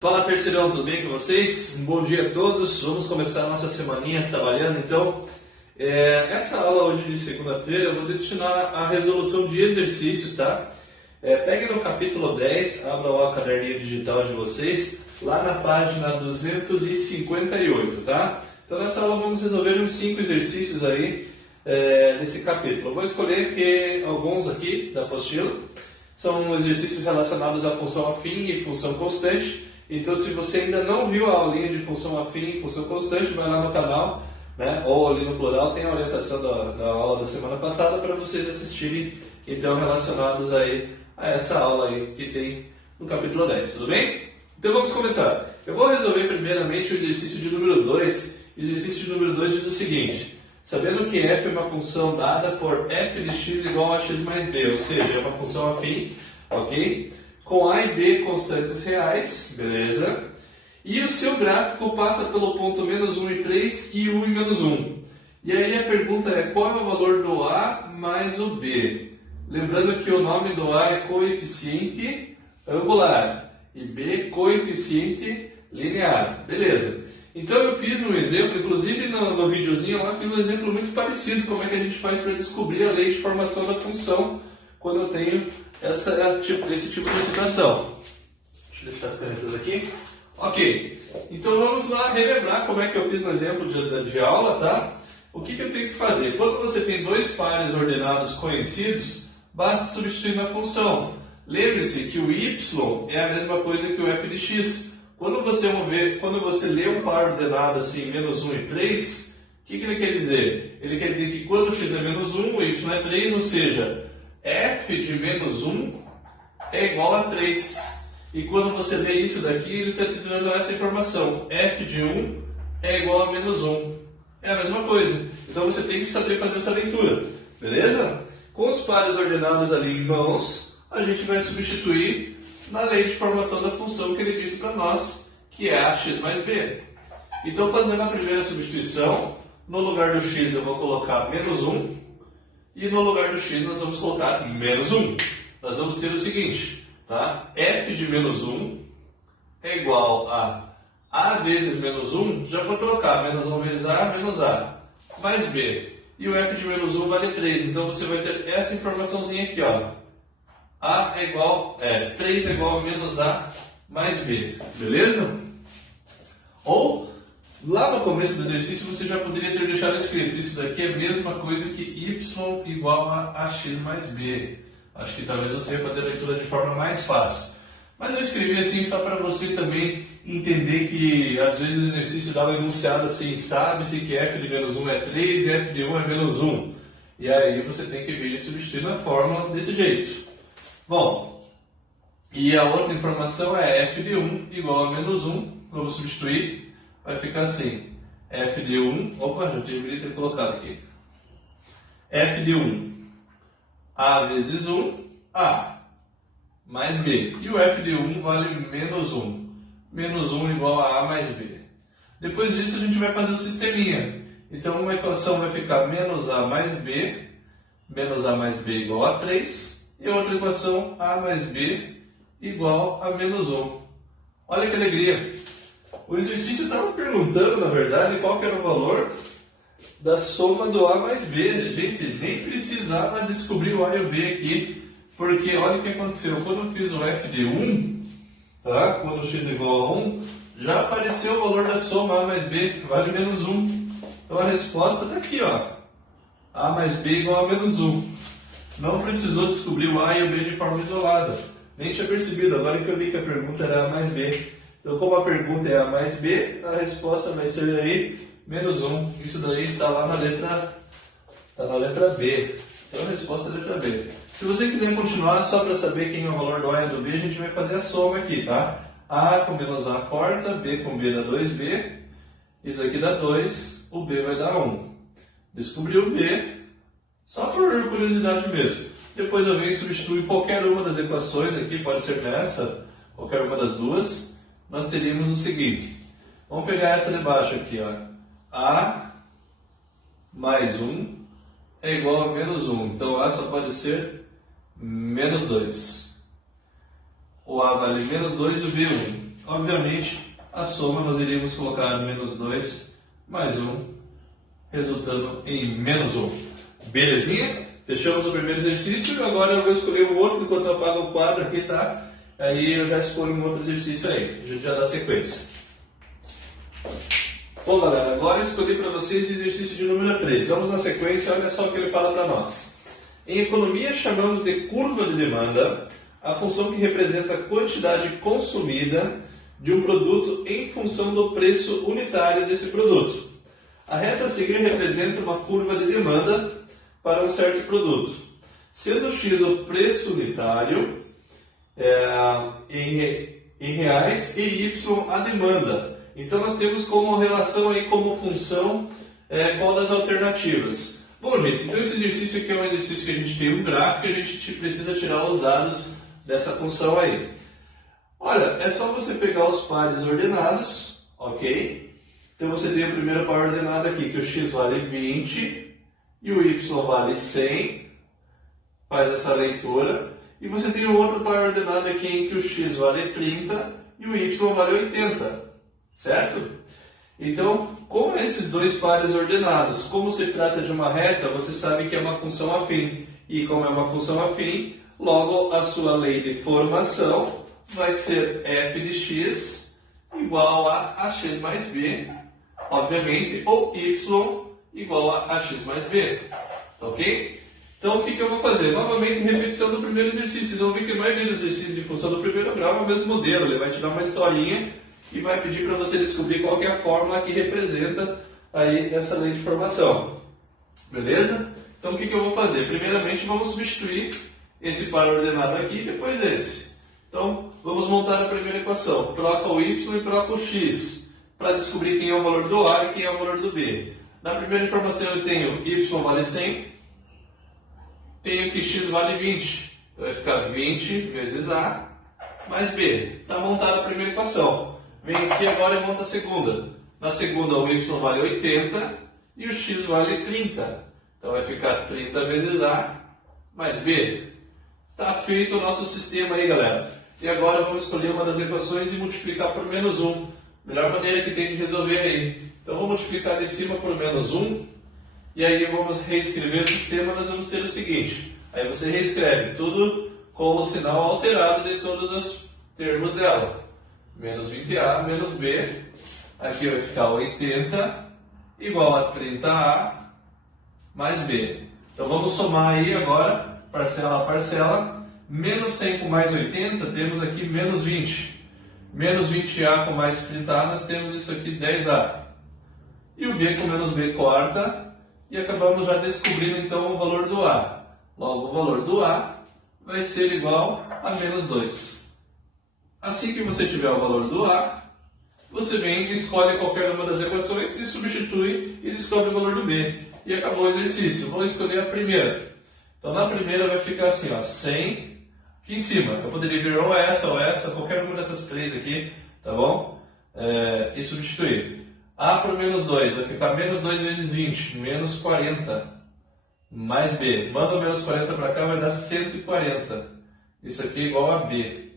Fala, terceirão, tudo bem com vocês? Um bom dia a todos. Vamos começar a nossa semaninha trabalhando então. Essa aula hoje de segunda-feira eu vou destinar à resolução de exercícios, tá? Pegue no capítulo 10, abra lá a caderninha digital de vocês, lá na página 258, tá? Então nessa aula vamos resolver uns 5 exercícios aí nesse capítulo. Eu vou escolher que alguns aqui da apostila são exercícios relacionados à função afim e função constante. Então, se você ainda não viu a aulinha de função afim e função constante, vai lá no canal, né? Ou ali no plural, tem a orientação da aula da semana passada para vocês assistirem, então, relacionados aí a essa aula aí que tem no capítulo 10, tudo bem? Então, vamos começar. Eu vou resolver primeiramente o exercício de número 2. O exercício de número 2 diz o seguinte: sabendo que f é uma função dada por f de x igual a x mais b, ou seja, é uma função afim, ok? Com a e b constantes reais, beleza? E o seu gráfico passa pelo ponto menos 1 e 3 e 1 e menos 1. E aí a pergunta é, qual é o valor do a mais o b? Lembrando que o nome do a é coeficiente angular e b coeficiente linear, beleza? Então eu fiz um exemplo, inclusive no videozinho lá, fiz um exemplo muito parecido, como é que a gente faz para descobrir a lei de formação da função quando eu tenho esse tipo de situação. Deixa eu deixar as canetas aqui. Ok, então vamos lá relembrar como é que eu fiz no exemplo de aula, tá? O que eu tenho que fazer? Quando você tem dois pares ordenados conhecidos, basta substituir na função. Lembre-se que o y é a mesma coisa que o f de x. Quando você lê um par ordenado assim, menos 1 e 3, o que ele quer dizer? Ele quer dizer que quando x é menos 1, o y é 3, ou seja, f de menos 1 é igual a 3. E quando você lê isso daqui, ele está te dando essa informação. F de 1 é igual a menos 1. É a mesma coisa. Então você tem que saber fazer essa leitura. Beleza? Com os pares ordenados ali em mãos, a gente vai substituir na lei de formação da função que ele disse para nós, que é ax mais b. Então, fazendo a primeira substituição, no lugar do x eu vou colocar menos 1. E no lugar do x nós vamos colocar menos 1. Nós vamos ter o seguinte, tá? F de menos 1 é igual a vezes menos 1, já vou colocar menos 1 vezes a menos a, mais b. E o f de menos 1 vale 3, então você vai ter essa informaçãozinha aqui, ó. 3 é igual a menos a mais b, beleza? Ou, lá no começo do exercício você já poderia ter deixado escrito, isso daqui é a mesma coisa que y igual a ax mais b. Acho que talvez você ia fazer a leitura de forma mais fácil. Mas eu escrevi assim só para você também entender que às vezes o exercício dá um enunciado assim, sabe-se que f de menos 1 é 3 e f de 1 é menos 1. E aí você tem que vir e substituir na fórmula desse jeito. Bom, e a outra informação é f de 1 igual a menos 1. Vamos substituir, vai ficar assim. F de 1, opa, já deveria ter colocado aqui. F de 1, a vezes 1, a, mais b. E o f de 1 vale menos 1. Menos 1 igual a mais b. Depois disso a gente vai fazer o sisteminha. Então uma equação vai ficar menos a mais b igual a 3. E outra equação, a mais b igual a menos 1. Olha que alegria! O exercício estava perguntando, na verdade, qual que era o valor da soma do a mais b. Gente, nem precisava descobrir o a e o b aqui, porque olha o que aconteceu. Quando eu fiz o f de 1, tá? Quando x é igual a 1, já apareceu o valor da soma a mais b, que vale menos 1. Então a resposta está aqui, ó. A mais b igual a menos 1. Não precisou descobrir o a e o b de forma isolada. Nem tinha percebido, agora que eu vi que a pergunta era a mais b. Então, como a pergunta é a mais b, a resposta vai ser aí menos 1. Isso daí está lá na letra B. Então, a resposta é a letra B. Se você quiser continuar, só para saber quem é o valor do a e do b, a gente vai fazer a soma aqui, tá? A com menos a corta, b com b dá 2b. Isso aqui dá 2, o b vai dar 1. Descobri o b. Só por curiosidade mesmo. Depois eu venho e substituir qualquer uma das equações aqui, pode ser nessa, qualquer uma das duas. Nós teríamos o seguinte. Vamos pegar essa de baixo aqui, ó. A mais 1 é igual a menos 1. Então A só pode ser menos 2. O A vale menos 2 e o B 1. obviamente, a soma nós iríamos colocar menos 2 mais 1, resultando em menos 1. Belezinha? Fechamos o primeiro exercício e agora eu vou escolher um outro enquanto eu apago o quadro aqui, tá? Aí eu já escolho um outro exercício aí, a gente já dá sequência. Bom, galera, agora eu escolhi para vocês o exercício de número 3. Vamos na sequência, olha só o que ele fala para nós. Em economia, chamamos de curva de demanda a função que representa a quantidade consumida de um produto em função do preço unitário desse produto. A reta a seguir representa uma curva de demanda para um certo produto, sendo x o preço unitário em reais e y a demanda. Então nós temos como relação aí como função qual das alternativas. Bom, gente, então esse exercício aqui é um exercício que a gente tem um gráfico e a gente precisa tirar os dados dessa função aí. Olha, é só você pegar os pares ordenados, ok? Então você tem o primeiro par ordenado aqui, que o x vale 20 e o y vale 100. Faz essa leitura. E você tem o outro par ordenado aqui em que o x vale 30 e o y vale 80. Certo? Então, com esses dois pares ordenados, como se trata de uma reta, você sabe que é uma função afim. E como é uma função afim, logo a sua lei de formação vai ser f de x igual a ax mais b, obviamente, ou y igual a ax mais b. Ok? Então, o que eu vou fazer? Novamente, repetição do primeiro exercício. Vocês vão ver que a maioria dos exercícios de função do primeiro grau é o mesmo modelo. Ele vai te dar uma historinha e vai pedir para você descobrir qual que é a fórmula que representa aí essa lei de formação. Beleza? Então, o que eu vou fazer? Primeiramente, vamos substituir esse par ordenado aqui e depois esse. Então, vamos montar a primeira equação. Troca o y e troca o x para descobrir quem é o valor do A e quem é o valor do B. Na primeira informação eu tenho y vale 100, tenho que x vale 20. Então vai ficar 20 vezes A mais B. Está montada a primeira equação. Vem aqui agora e monta a segunda. Na segunda o y vale 80 e o x vale 30. Então vai ficar 30 vezes A mais B. Está feito o nosso sistema aí, galera. E agora vamos escolher uma das equações e multiplicar por menos 1. Melhor maneira que tem de resolver aí. Então vou multiplicar de cima por menos 1. E aí vamos reescrever o sistema, nós vamos ter o seguinte. Aí você reescreve tudo com o sinal alterado de todos os termos dela. Menos 20A menos B. Aqui vai ficar 80 igual a 30A mais B. Então vamos somar aí agora, parcela a parcela. Menos 100 com mais 80, temos aqui menos 20. Menos 20A com mais 30A, nós temos isso aqui 10A. E o B com menos B corta. E acabamos já descobrindo então o valor do A. Logo, o valor do A vai ser igual a menos 2. Assim que você tiver o valor do A, você vem e escolhe qualquer uma das equações e substitui e descobre o valor do B. E acabou o exercício. Vou escolher a primeira. Então na primeira vai ficar assim, ó, 100 aqui em cima. Eu poderia vir ou essa, qualquer uma dessas três aqui, tá bom? E substituir. A por menos 2 vai ficar menos 2 vezes 20, menos 40. Mais B. Manda o menos 40 para cá, vai dar 140. Isso aqui é igual a B.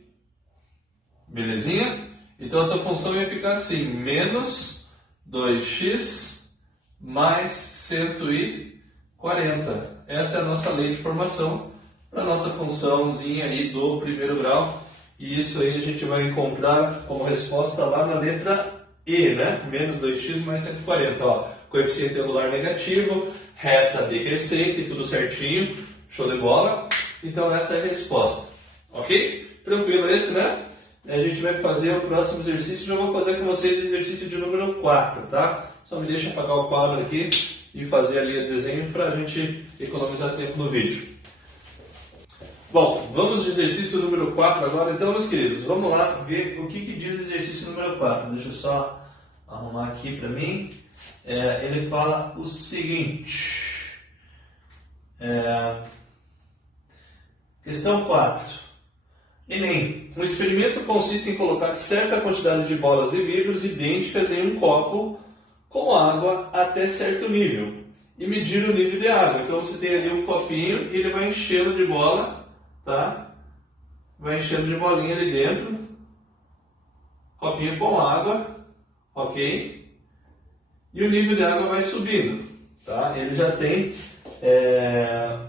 Belezinha? Então a tua função ia ficar assim, menos 2x mais 140. Essa é a nossa lei de formação para a nossa funçãozinha aí do primeiro grau. E isso aí a gente vai encontrar como resposta lá na letra E, né? Menos 2x mais 140. Ó, coeficiente angular negativo, reta decrescente, tudo certinho. Show de bola? Então essa é a resposta. Ok? Tranquilo esse, né? A gente vai fazer o próximo exercício. Já vou fazer com vocês o exercício de número 4, tá? Só me deixa apagar o quadro aqui e fazer ali o desenho para a gente economizar tempo no vídeo. Bom, vamos ao exercício número 4 agora. Então, meus queridos, vamos lá ver o que diz o exercício número 4. Deixa eu só arrumar aqui para mim. Ele fala o seguinte. Questão 4. Enem. Um experimento consiste em colocar certa quantidade de bolas de vidros idênticas em um copo com água até certo nível e medir o nível de água. Então você tem ali um copinho e ele vai enchendo de bola, tá? Vai enchendo de bolinha ali dentro copinho com água, ok? E o nível de água vai subindo, tá? Ele já tem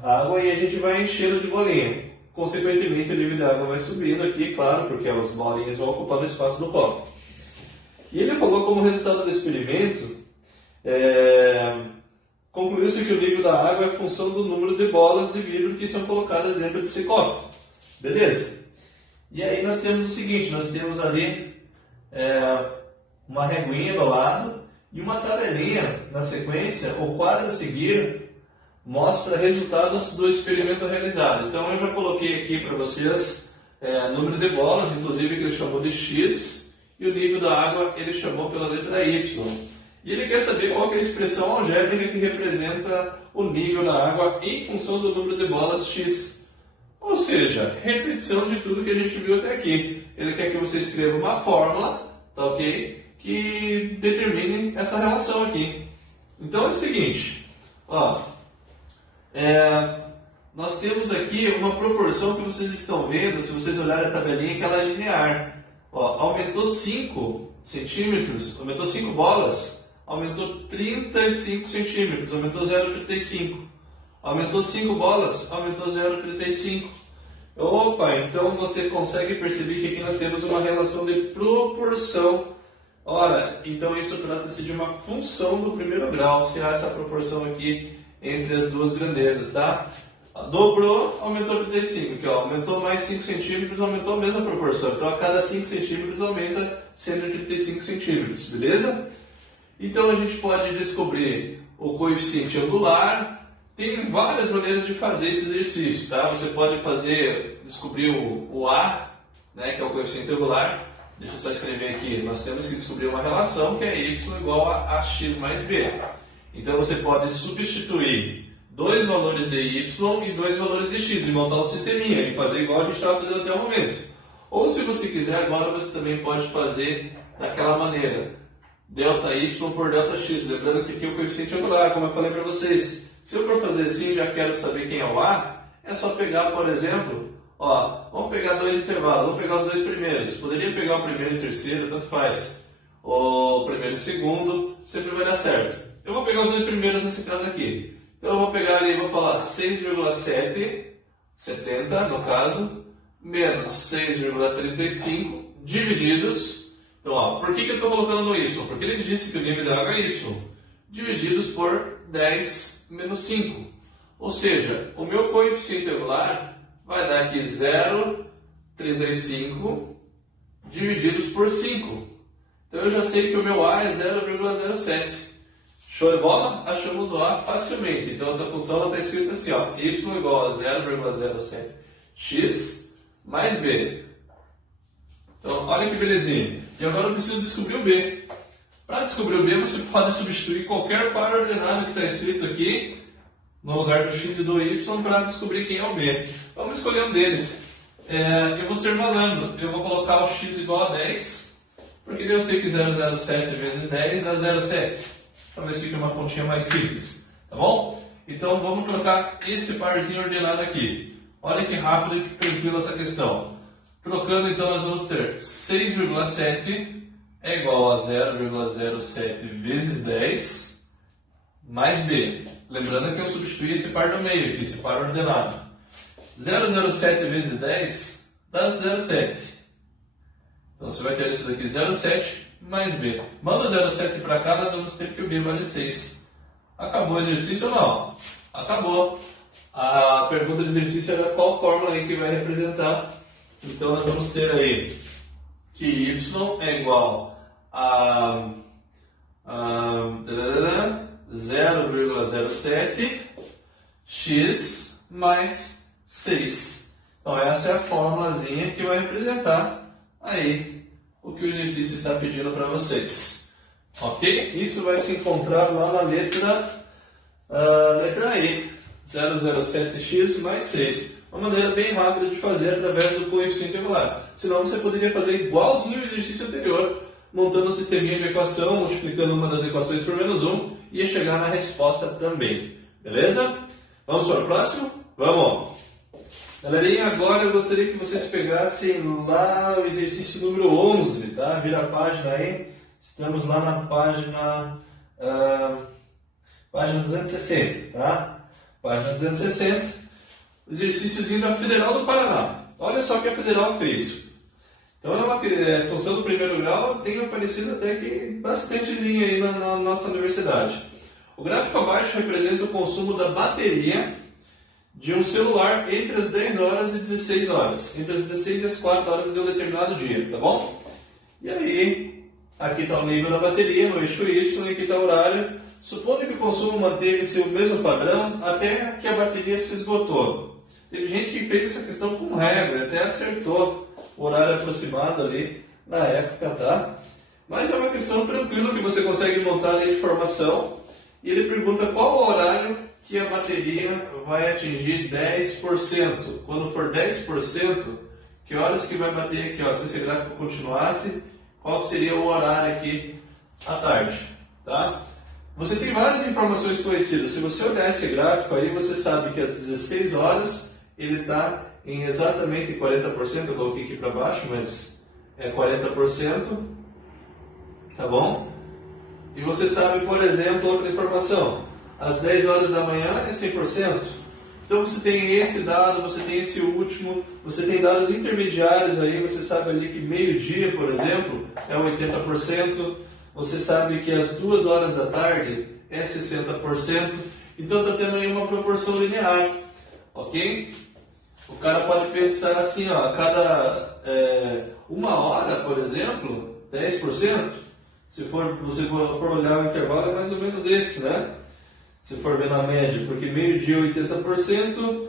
água e a gente vai enchendo de bolinha. Consequentemente, o nível de água vai subindo aqui, claro, porque as bolinhas vão ocupando o espaço do copo. E ele falou como resultado do experimento, concluiu-se que o nível da água é função do número de bolas de vidro que são colocadas dentro desse copo. Beleza? E aí nós temos o seguinte, nós temos ali uma reguinha do lado e uma tabelinha na sequência. O quadro a seguir mostra resultados do experimento realizado. Então eu já coloquei aqui para vocês número de bolas, inclusive que ele chamou de X, e o nível da água ele chamou pela letra Y. E ele quer saber qual que é a expressão algébrica que representa o nível da água em função do número de bolas X. Ou seja, repetição de tudo que a gente viu até aqui. Ele quer que você escreva uma fórmula, tá ok? Que determine essa relação aqui. Então é o seguinte, ó, nós temos aqui uma proporção que vocês estão vendo, se vocês olharem a tabelinha, que ela é linear. Ó, aumentou 5 centímetros, aumentou 5 bolas, aumentou 35 centímetros, aumentou 0,35. Aumentou 5 bolas, aumentou 0,35. Opa, então você consegue perceber que aqui nós temos uma relação de proporção. Ora, então isso trata-se de uma função do primeiro grau, se há essa proporção aqui entre as duas grandezas, tá? Dobrou, aumentou 35, aqui, ó, aumentou mais 5 centímetros, aumentou a mesma proporção. Então a cada 5 centímetros aumenta 135 centímetros, beleza? Então a gente pode descobrir o coeficiente angular. Tem várias maneiras de fazer esse exercício, tá? Você pode descobrir o A, né, que é o coeficiente angular. Deixa eu só escrever aqui. Nós temos que descobrir uma relação que é y igual a x mais b. Então você pode substituir dois valores de y e dois valores de x e montar um sisteminha e fazer igual a gente estava fazendo até o momento. Ou se você quiser, agora você também pode fazer daquela maneira. Delta y por delta x. Lembrando que aqui é o coeficiente angular, como eu falei para vocês. Se eu for fazer assim, já quero saber quem é o A, é só pegar, por exemplo, ó, vamos pegar dois intervalos, vamos pegar os dois primeiros. Poderia pegar o primeiro e o terceiro, tanto faz. O primeiro e o segundo, sempre vai dar certo. Eu vou pegar os dois primeiros nesse caso aqui. Então eu vou pegar ali, vou falar 6,770 no caso, menos 6,35 divididos. Então, ó, por que eu estou colocando no y? Porque ele disse que o nível da água é y. Divididos por 10 menos 5. Ou seja, o meu coeficiente angular vai dar aqui 0,35 divididos por 5. Então eu já sei que o meu A é 0,07. Show de bola? Achamos o A facilmente. Então a função está escrita assim, ó, y igual a 0,07x mais b. Então olha que belezinha. E agora eu preciso descobrir o b. Para descobrir o b, você pode substituir qualquer par ordenado que está escrito aqui no lugar do x e do y para descobrir quem é o b. Vamos escolher um deles. Eu vou ser malandro. Eu vou colocar o x igual a 10, porque eu sei que 0,07 vezes 10 dá 0,7. Talvez fique uma continha mais simples. Tá bom? Então vamos trocar esse parzinho ordenado aqui. Olha que rápido e que tranquilo essa questão. Trocando, então, nós vamos ter 6,7 é igual a 0,07 vezes 10 mais b. Lembrando que eu substituí esse par do meio aqui, esse par ordenado. 0,07 vezes 10 dá 0,7. Então você vai ter isso daqui, 0,7 mais b. Manda 0,7 para cá, nós vamos ter que o b vale 6. Acabou o exercício ou não? Acabou. A pergunta do exercício era qual fórmula aí que vai representar. Então nós vamos ter aí que y é igual a 0,07 x mais 6. Então essa é a formulazinha que vai representar aí o que o exercício está pedindo para vocês. Ok? Isso vai se encontrar lá na letra E. 0,07x mais 6. Uma maneira bem rápida de fazer através do coeficiente angular. Senão você poderia fazer igualzinho o exercício anterior, montando um sisteminha de equação, multiplicando uma das equações por menos 1, e ia chegar na resposta também. Beleza? Vamos para o próximo? Vamos! Galerinha, agora eu gostaria que vocês pegassem lá o exercício número 11, tá? Vira a página aí. Estamos lá na página 260, tá? Página 260, exercíciozinho da Federal do Paraná. Olha só o que a Federal fez. Então, a função do primeiro grau tem aparecido até que bastantezinho aí na nossa universidade. O gráfico abaixo representa o consumo da bateria de um celular entre as 10 horas e 16 horas, entre as 16 e as 4 horas de um determinado dia, tá bom? E aí, aqui está o nível da bateria no eixo Y, aqui está o horário. Supondo que o consumo manteve-se o mesmo padrão até que a bateria se esgotou. Teve gente que fez essa questão com regra, até acertou o horário aproximado ali na época, tá? Mas é uma questão tranquila que você consegue montar a informação. E ele pergunta qual o horário que a bateria vai atingir 10%. Quando for 10%, que horas que vai bater aqui, ó, se esse gráfico continuasse, qual seria o horário aqui à tarde, tá? Você tem várias informações conhecidas. Se você olhar esse gráfico aí, você sabe que às 16 horas ele está em exatamente 40%, eu coloquei aqui para baixo, mas é 40%, tá bom? E você sabe, por exemplo, outra informação, às 10 horas da manhã é 100%. Então você tem esse dado, você tem esse último, você tem dados intermediários aí, você sabe ali que meio-dia, por exemplo, é 80%, você sabe que às 2 horas da tarde é 60%, então está tendo aí uma proporção linear, ok? O cara pode pensar assim, ó, a cada 1 hora, por exemplo, 10%. Se você for olhar o intervalo, é mais ou menos esse, né? Se for ver na média, porque meio-dia 80%,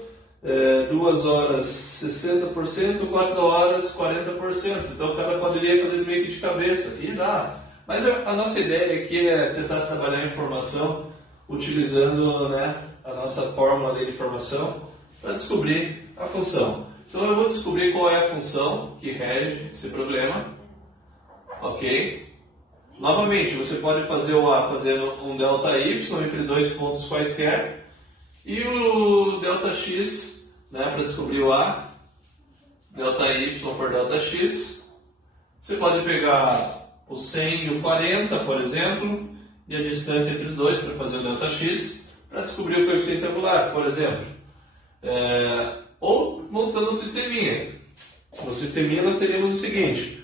2 horas 60%, 4 horas 40%. Então o cara poderia fazer meio que de cabeça, e dá. Mas a nossa ideia aqui é tentar trabalhar a informação utilizando, né, a nossa fórmula de informação para descobrir a função. Então eu vou descobrir qual é a função que rege esse problema, ok? Novamente, você pode fazer o A fazendo um delta y entre dois pontos quaisquer e o delta x, né, para descobrir o A, delta y por delta x. Você pode pegar o 100 e o 40, por exemplo, e a distância entre os dois para fazer o delta x, para descobrir o coeficiente angular, por exemplo. Ou montando um sisteminha. No sisteminha nós teríamos o seguinte.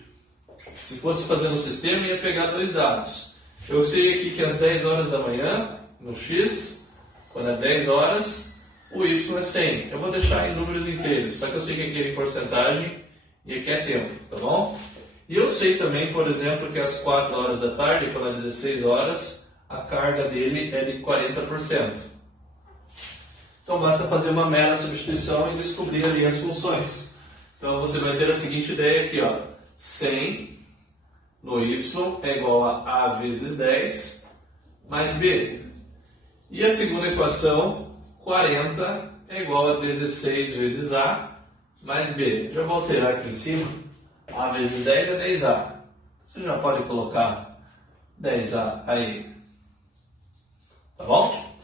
Se fosse fazendo um sistema, ia pegar dois dados. Eu sei aqui que às 10 horas da manhã, no x, quando é 10 horas, o y é 100. Eu vou deixar em números inteiros, só que eu sei que aqui é porcentagem e aqui é tempo, tá bom? E eu sei também, por exemplo, que às 4 horas da tarde, quando é 16 horas, a carga dele é de 40%. Então basta fazer uma mera substituição e descobrir ali as funções. Então você vai ter a seguinte ideia aqui, ó. 100 no y é igual a vezes 10 mais b. E a segunda equação, 40 é igual a 16 vezes a mais b. Já vou alterar aqui em cima. A vezes 10 é 10a. Você já pode colocar 10a aí. Tá bom?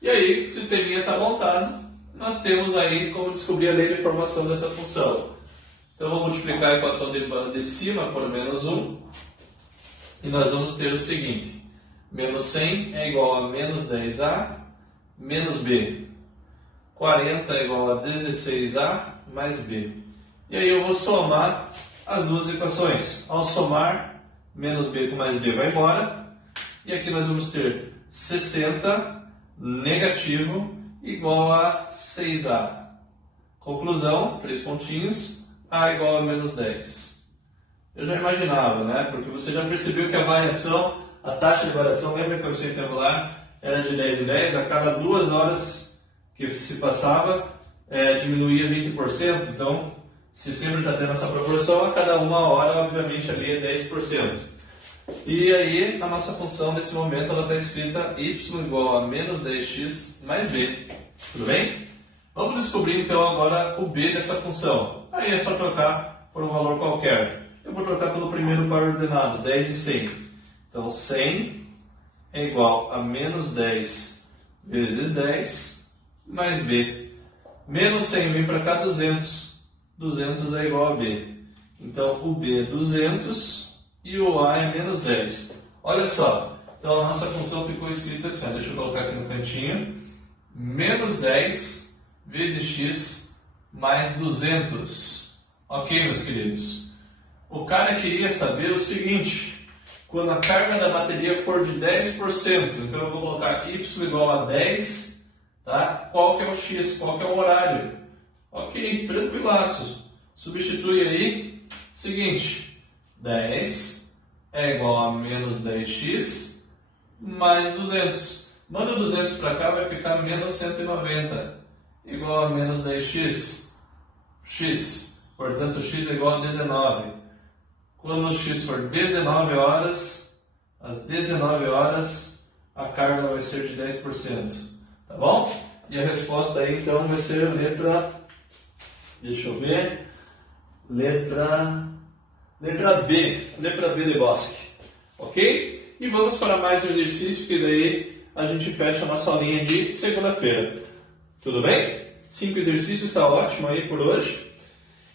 E aí, o sisteminha está montado. Nós temos aí como descobrir a lei de formação dessa função. Então, eu vou multiplicar a equação derivada de cima por menos 1. E nós vamos ter o seguinte. Menos 100 é igual a menos 10a menos b. 40 é igual a 16a mais b. E aí eu vou somar as duas equações. Ao somar, menos b com mais b vai embora. E aqui nós vamos ter 60 negativo igual a 6a. Conclusão, 3 pontinhos, a igual a menos 10. Eu já imaginava, né? Porque você já percebeu que a variação, a taxa de variação, lembra que o coeficiente angular era de 10 em 10, a cada 2 horas que se passava, diminuía 20%. Então, se sempre está tendo essa proporção, a cada 1 hora, obviamente, ali é 10%. E aí, a nossa função, nesse momento, ela está escrita y igual a menos 10x mais b. Tudo bem? Vamos descobrir, então, agora o b dessa função. Aí é só trocar por um valor qualquer. Eu vou trocar pelo primeiro par ordenado, 10 e 100. Então, 100 é igual a menos 10 vezes 10 mais b. Menos 100 vem para cá, 200. 200 é igual a B. Então, o B é 200 e o A é menos 10. Olha só. Então, a nossa função ficou escrita assim. Deixa eu colocar aqui no cantinho. Menos 10 vezes x mais 200. Ok, meus queridos? O cara queria saber o seguinte. Quando a carga da bateria for de 10%, então eu vou colocar y igual a 10, tá? Qual que é o x? Qual que é o horário? Ok, tranquilaço. Substitui aí. Seguinte, 10 é igual a menos 10x mais 200. Manda 200 para cá, vai ficar menos 190, igual a menos 10x. X, portanto, x é igual a 19. Quando o x for 19 horas, às 19 horas, a carga vai ser de 10%. Tá bom? E a resposta aí, então, vai ser a letra... Deixa eu ver... Letra B. Letra B de Bosque. Ok? E vamos para mais um exercício, que daí a gente fecha a nossa aulinha de segunda-feira. Tudo bem? 5 exercícios, está ótimo aí por hoje.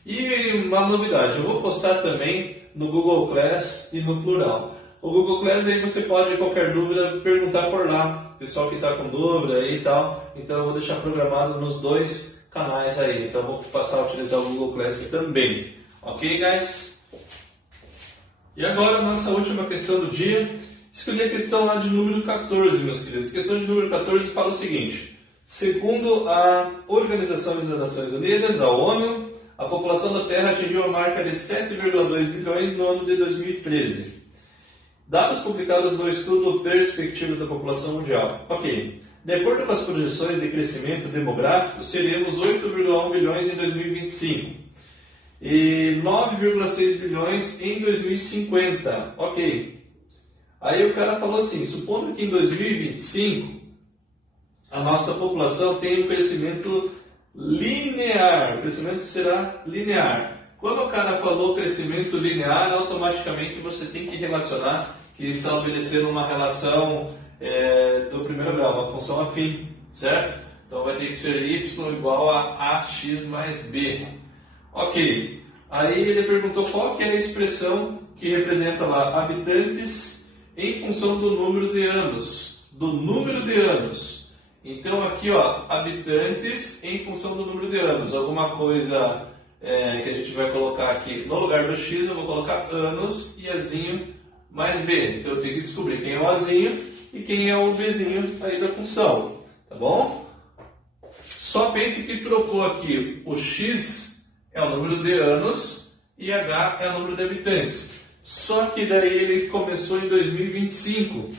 E uma novidade, eu vou postar também no Google Class e no Plural. O Google Class aí você pode, qualquer dúvida, perguntar por lá. Pessoal que está com dúvida aí e tal. Então eu vou deixar programado nos 2 canais aí. Então eu vou passar a utilizar o Google Class também. Ok, guys? E agora a nossa última questão do dia. Escolhi a questão lá de número 14, meus queridos. A questão de número 14 fala o seguinte. Segundo a Organização das Nações Unidas, a ONU, a população da Terra atingiu a marca de 7,2 bilhões no ano de 2013. Dados publicados no estudo Perspectivas da População Mundial. Ok. De acordo com as projeções de crescimento demográfico, seremos 8,1 bilhões em 2025 e 9,6 bilhões em 2050. Ok. Aí o cara falou assim, supondo que em 2025 a nossa população tenha um crescimento linear, o crescimento será linear. Quando o cara falou crescimento linear, automaticamente você tem que relacionar que está obedecendo uma relação do primeiro grau, uma função afim, certo? Então vai ter que ser y igual a ax mais b. Ok, aí ele perguntou qual que é a expressão que representa lá habitantes em função do número de anos. Do número de anos. Então aqui, ó, habitantes em função do número de anos. Alguma coisa que a gente vai colocar aqui no lugar do x, eu vou colocar anos e azinho mais b. Então eu tenho que descobrir quem é o azinho e quem é o bzinho aí da função. Tá bom? Só pense que trocou aqui o x é o número de anos e h é o número de habitantes. Só que daí ele começou em 2025.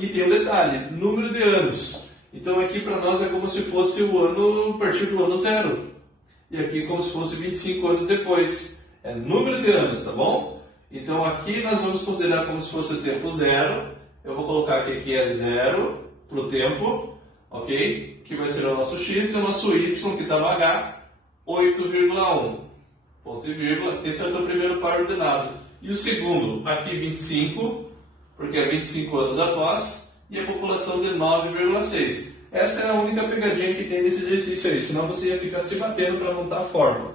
E tem um detalhe, número de anos. Então aqui para nós é como se fosse o ano a partir do ano 0. E aqui como se fosse 25 anos depois. É número de anos, tá bom? Então aqui nós vamos considerar como se fosse o tempo 0. Eu vou colocar que aqui é 0 para o tempo, ok? Que vai ser o nosso x e o nosso y, que está no h, 8,1. Ponto e vírgula. Esse é o primeiro par ordenado. E o segundo, aqui 25, porque é 25 anos após, e a população de 9,6. Essa é a única pegadinha que tem nesse exercício aí, senão você ia ficar se batendo para montar a fórmula.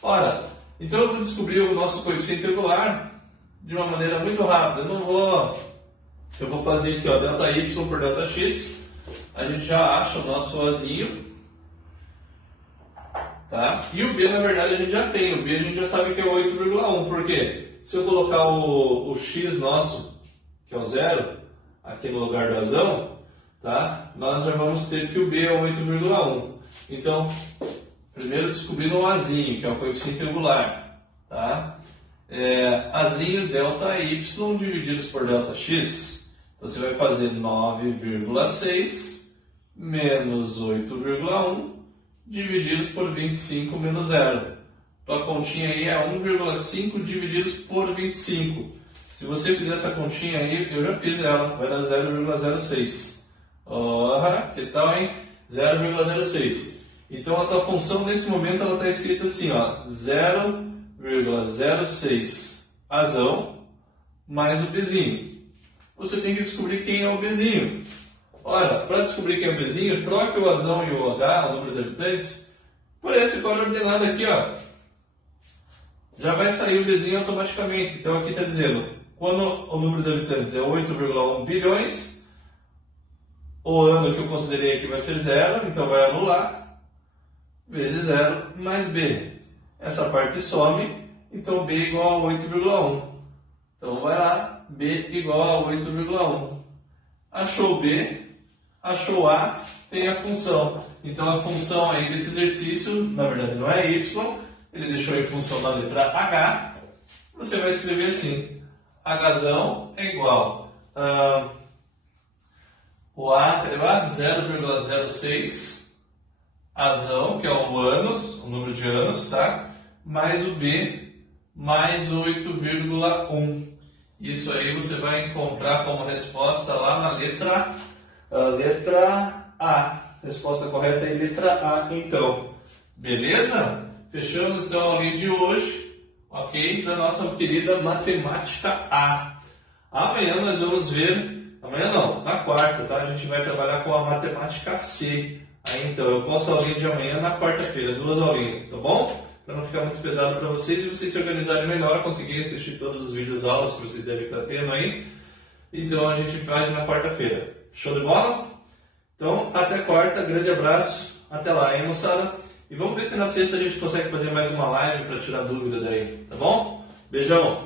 Ora, então eu vou descobrir o nosso coeficiente angular de uma maneira muito rápida. Eu vou fazer aqui, ó, delta y por delta x. A gente já acha o nosso azinho. Tá? E o b, na verdade, a gente já tem. O b a gente já sabe que é 8,1. Por quê? Se eu colocar o x nosso, que é o 0, aqui no lugar do azão, tá? Nós já vamos ter que o b é 8,1. Então, primeiro descobrindo o azinho, que é o coeficiente angular. Tá? Azinho delta y divididos por delta x. Então, você vai fazer 9,6 menos 8,1 divididos por 25 menos 0. Tua continha aí é 1,5 divididos por 25. Se você fizer essa continha aí, eu já fiz ela, vai dar 0,06. Que tal, hein? 0,06. Então a tua função nesse momento ela está escrita assim, ó, 0,06 azão mais o bzinho. Você tem que descobrir quem é o bzinho. Ora, para descobrir quem é o Bzinho, troque o Azão e o H, o número de habitantes, por esse código ordenado aqui, ó. Já vai sair o Bzinho automaticamente. Então aqui está dizendo, quando o número de habitantes é 8,1 bilhões, o ano que eu considerei aqui vai ser 0, então vai anular, vezes 0 mais B. Essa parte some, então B igual a 8,1. Então vai lá, B igual a 8,1. Achou B, achou A, tem a função. Então a função aí desse exercício, na verdade não é Y, ele deixou em função da letra H. Você vai escrever assim, Hzão é igual a o A, cadê o A? 0,06 Azão, que é o anos, o número de anos, tá? Mais o B, mais 8,1. Isso aí você vai encontrar como resposta lá na letra A. Resposta correta é letra A, então. Beleza? Fechamos então a aulinha de hoje, ok? Da nossa querida Matemática A. Amanhã nós vamos ver, amanhã não, na quarta, tá? A gente vai trabalhar com a Matemática C. Aí então, eu posto a aulinha de amanhã na quarta-feira, 2 aulinhas, tá bom? Para não ficar muito pesado para vocês e vocês se organizarem melhor, conseguirem assistir todos os vídeos aulas que vocês devem estar tendo aí. Então a gente faz na quarta-feira. Show de bola? Então, até quarta, grande abraço, até lá, hein, moçada? E vamos ver se na sexta a gente consegue fazer mais uma live para tirar dúvida daí, tá bom? Beijão!